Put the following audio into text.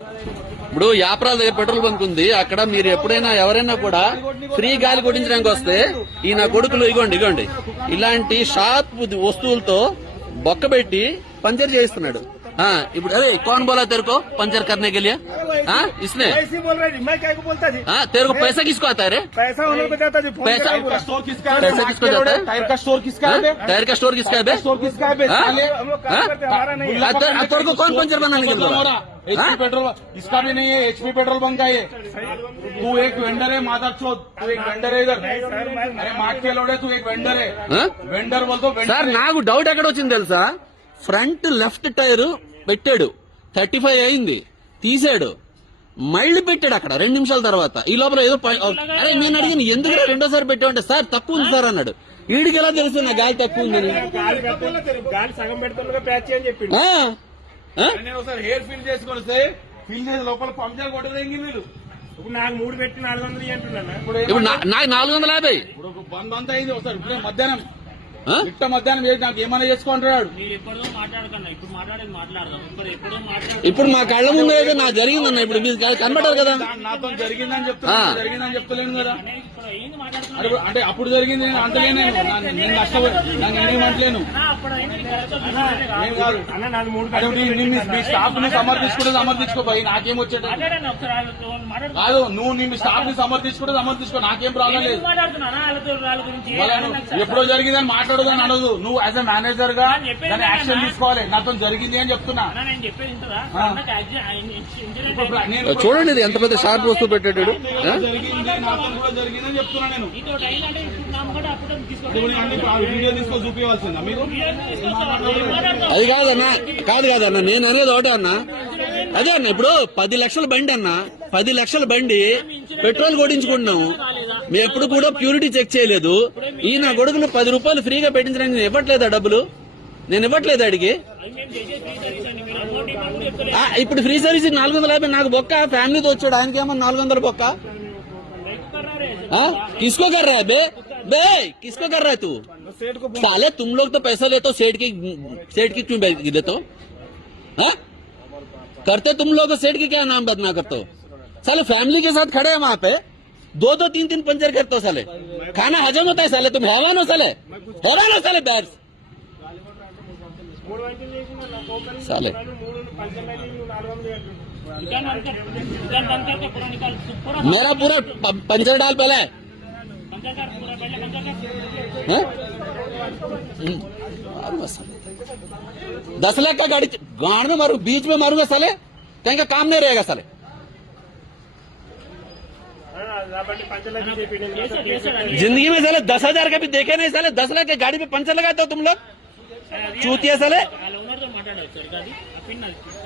ఇప్పుడు యాప్రాల దగ్గర petrol bunk ఉంది. అక్కడ మీరు ఎప్పుడైనా ఎవరైనా కూడా ఫ్రీ గాలి కొట్టించడానికి వస్తే ఈ నా కొడుకులు ఇగోండి ఇలాంటి షార్ప్ వస్తువులతో బొక్క పెట్టి పంచర్ చేయిస్తున్నాడు. ఇప్పుడు अरे कौन बोला तेरे को पंचर करने के लिए? इसने ऐसे बोल रहा है, मैं क्या को बोलता जी? तेरे को पैसा किसको आता है रे? पैसा उन्होंने बताता जी। पैसा स्टोर किसका है? पैसा किसको जाता है? टायर का स्टोर किसका है? टायर का स्टोर किसका है? स्टोर किसका है? हम लोग काम करते, हमारा नहीं है। तेरे को कौन पंचर बनाने के लिए? एचपी पेट्रोल इसका भी नहीं है, एचपी पेट्रोल पंप का ये। तू एक वेंडर है माधर चौथ, तू एक वेंडर है इधर। अरे मार्ट के लोड़े तू एक वेंडर है। वेंडर बोल तो సార్ నాకు డౌట్ ఎక్కడ వచ్చింది తెలుసా? ఫ్రంట్ లెఫ్ట్ టైర్ పెట్టాడు, 35 అయింది, తీసాడు, మళ్ళీ పెట్టాడు అక్కడ 2 నిమిషాల తర్వాత. ఈ లోపల ఏదో అరే నేను అడిగిన ఎందుకు రెండోసారి పెట్టామంటే సార్ తక్కువ ఉంది సార్ అన్నాడు. వీడికి ఎలా తెలుసు నా గాలి తక్కువ ఉందని? గాలి సగం పెడుతుండగా ప్యాచ్ అని చెప్పిండు. నేను ఒకసారి హెయిర్ ఫిల్ చేసుకొని ఫిల్ చేసి లోపల పంచర్ కొట్టదేంగి మీరు. ఇప్పుడు నాకు 3 పెట్టి 400 అంటున్నా. ఇప్పుడు నాకు 450. ఇప్పుడు 1 మంత్ అయింది. ఒకసారి ఇప్పుడే మధ్యాహ్నం మధ్యాహ్నం చేసి నాకు ఏమైనా చేసుకుంటున్నాడు. ఇప్పుడు మా కళ్ళ ముందు ఏదో నాకు జరిగిందన్న. ఇప్పుడు మీరు కనబడ్డారు కదా, నాతో జరిగిందని చెప్తున్నాను కదా. అంటే అప్పుడు జరిగింది నేను అంటలేను, నేను నష్టపోయి నాకు నేనేమంటలేను. మీ స్టాఫ్ ని సమర్థించుకోపోయి నాకేం వచ్చేట కాదు. నువ్వు నీ స్టాఫ్ ని సమర్థించుకో నాకేం ప్రాబ్లం లేదు. ఎప్పుడో జరిగిందని మాట్లాడదని అనదు. నువ్వు యాజ్ ఎ మేనేజర్ గా దాన్ని యాక్షన్ తీసుకోవాలి. నాతో జరిగింది అని చెప్తున్నా. చూడండి ఇది ఎంత పెద్ద షార్ప్ వస్తువు పెట్టాడు. జరిగింది నాతో కూడా జరిగిందని చెప్తున్నా నేను. వీడియో తీసుకో చూపించాల్సిందా మీరు? అది కాదన్నా నేను అనేది ఒకటే అన్నా. అదే అన్న ఇప్పుడు 10 లక్షల బండి అన్న, 10 లక్షల బండి పెట్రోల్ కొట్టించుకుంటున్నాము. మేము ఎప్పుడు కూడా ప్యూరిటీ చెక్ చేయలేదు. ఈ నా కొడుకును 10 రూపాయలు ఫ్రీగా పెట్టించడానికి నేను ఇవ్వట్లేదా డబ్బులు? నేను ఇవ్వట్లేదు అడిగి. ఇప్పుడు ఫ్రీ సర్వీస్ 450 నాకు బొక్క. ఫ్యామిలీతో వచ్చాడు, ఆయనకేమో 400 బొక్క. किसको कर रहा है बे किसको कर रहा है तू? साले तुम लोग तो पैसा लेते हो, सेठ की क्यों देते हो? करते तुम लोग सेठ की क्या नाम बदना करते हो? साले फैमिली के साथ खड़े हैं वहां पे, 2-2, 3-3 पंचर करते हो साले. खाना हजम होता है साले? तुम हैवान हो साले, बैर्स साले. मेरा पूरा पंचर डाल पहले. 10 लाख का गाड़ी गाड़ में मारू, बीच में मारूंगा साले, कहीं का काम नहीं रहेगा साले. जिंदगी में साले 10,000 का भी देखे नहीं साले. 10 लाख की गाड़ी पे पंचर लगाते हो तुम लोग, चूतिया साले.